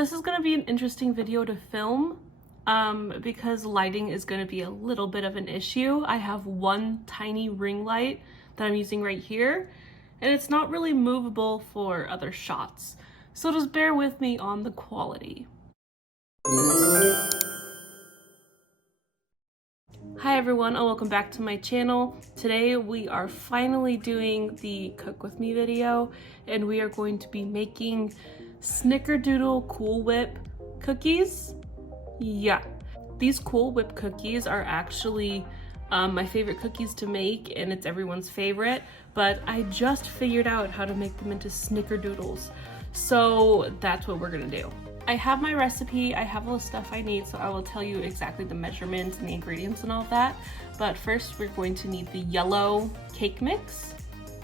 This is going to be an interesting video to film because lighting is going to be a little bit of an issue. I have one tiny ring light that I'm using right here, and it's not really movable for other shots. So just bear with me on the quality. Hi everyone, and welcome back to my channel. Today we are finally doing the Cook With Me video, and we are going to be making Snickerdoodle Cool Whip cookies. Yeah, these Cool Whip cookies are actually my favorite cookies to make, and it's everyone's favorite, but I just figured out how to make them into Snickerdoodles. So that's what we're gonna do. I have my recipe, I have all the stuff I need, so I will tell you exactly the measurements and the ingredients and all of that. But first we're going to need the yellow cake mix,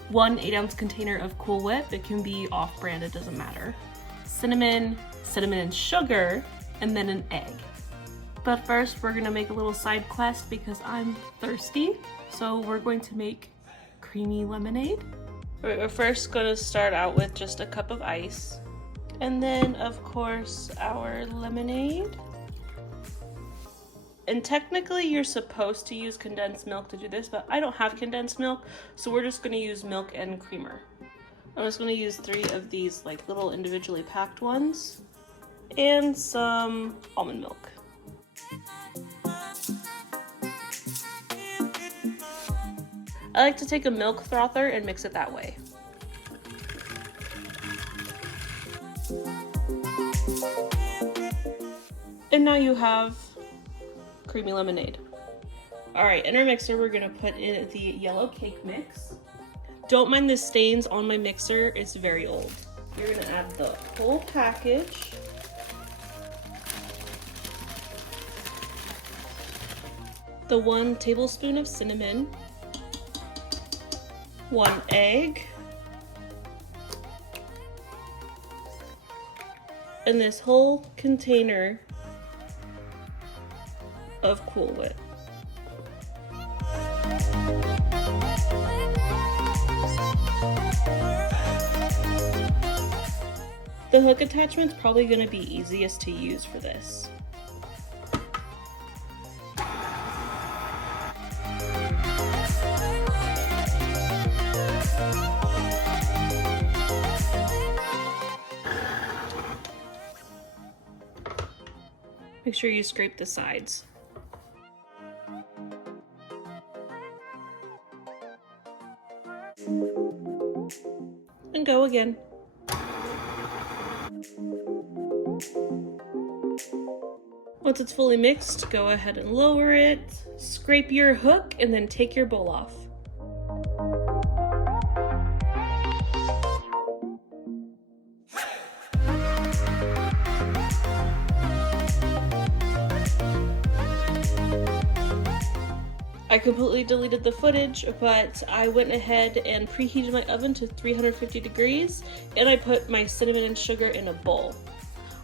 1 8-ounce container of Cool Whip, it can be off-brand, it doesn't matter, cinnamon and sugar, and then an egg. But first we're gonna make a little side quest because I'm thirsty, so we're going to make creamy lemonade. We're first gonna start out with just a cup of ice. And then, of course, our lemonade. And technically, you're supposed to use condensed milk to do this, but I don't have condensed milk, so we're just gonna use milk and creamer. I'm just gonna use 3 of these like little individually packed ones, and some almond milk. I like to take a milk frother and mix it that way. And now you have creamy lemonade. All right, in our mixer, we're gonna put in the yellow cake mix. Don't mind the stains on my mixer, it's very old. You're gonna add the whole package. The 1 tablespoon of cinnamon, 1 egg, and this whole container of Cool Whip. The hook attachment's probably going to be easiest to use for this. Make sure you scrape the sides. And go again. Once it's fully mixed, go ahead and lower it, scrape your hook, and then take your bowl off. I completely deleted the footage, but I went ahead and preheated my oven to 350 degrees, and I put my cinnamon and sugar in a bowl.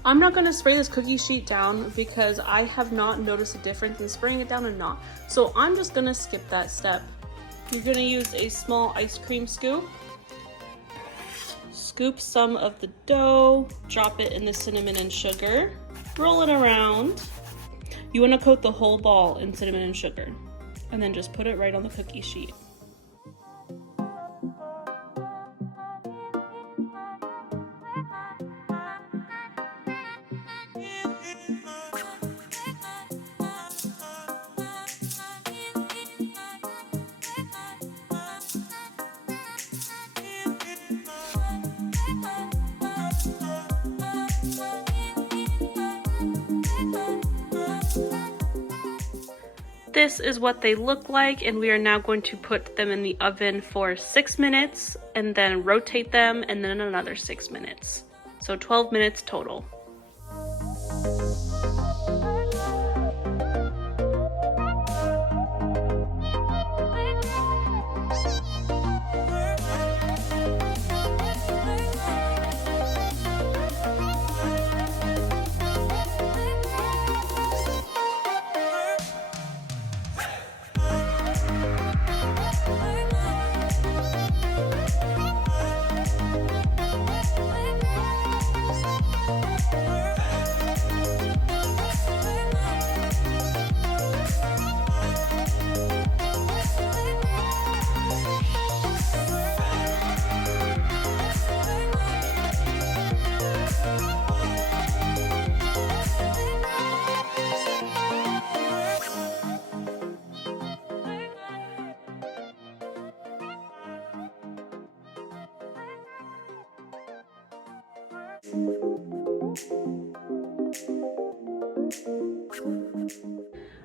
I'm not going to spray this cookie sheet down because I have not noticed a difference in spraying it down and not. So I'm just going to skip that step. You're going to use a small ice cream scoop. Scoop some of the dough, drop it in the cinnamon and sugar, roll it around. You want to coat the whole ball in cinnamon and sugar, and then just put it right on the cookie sheet. This is what they look like, and we are now going to put them in the oven for 6 minutes and then rotate them, and then another 6 minutes. So 12 minutes total.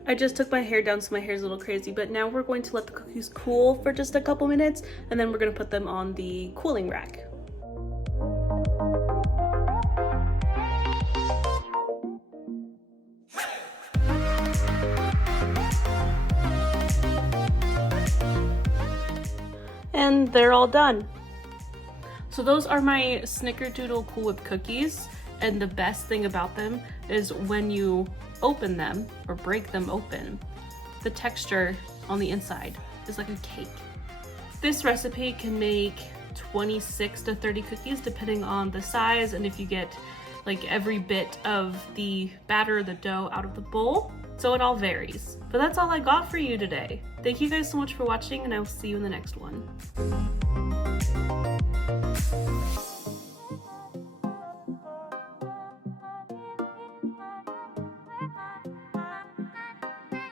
I just took my hair down so my hair's a little crazy, but now we're going to let the cookies cool for just a couple minutes, and then we're gonna put them on the cooling rack. And they're all done. So those are my Snickerdoodle Cool Whip cookies, and the best thing about them is when you open them or break them open, the texture on the inside is like a cake. This recipe can make 26 to 30 cookies depending on the size and if you get like every bit of the batter, the dough out of the bowl. So it all varies. But that's all I got for you today. Thank you guys so much for watching, and I will see you in the next one.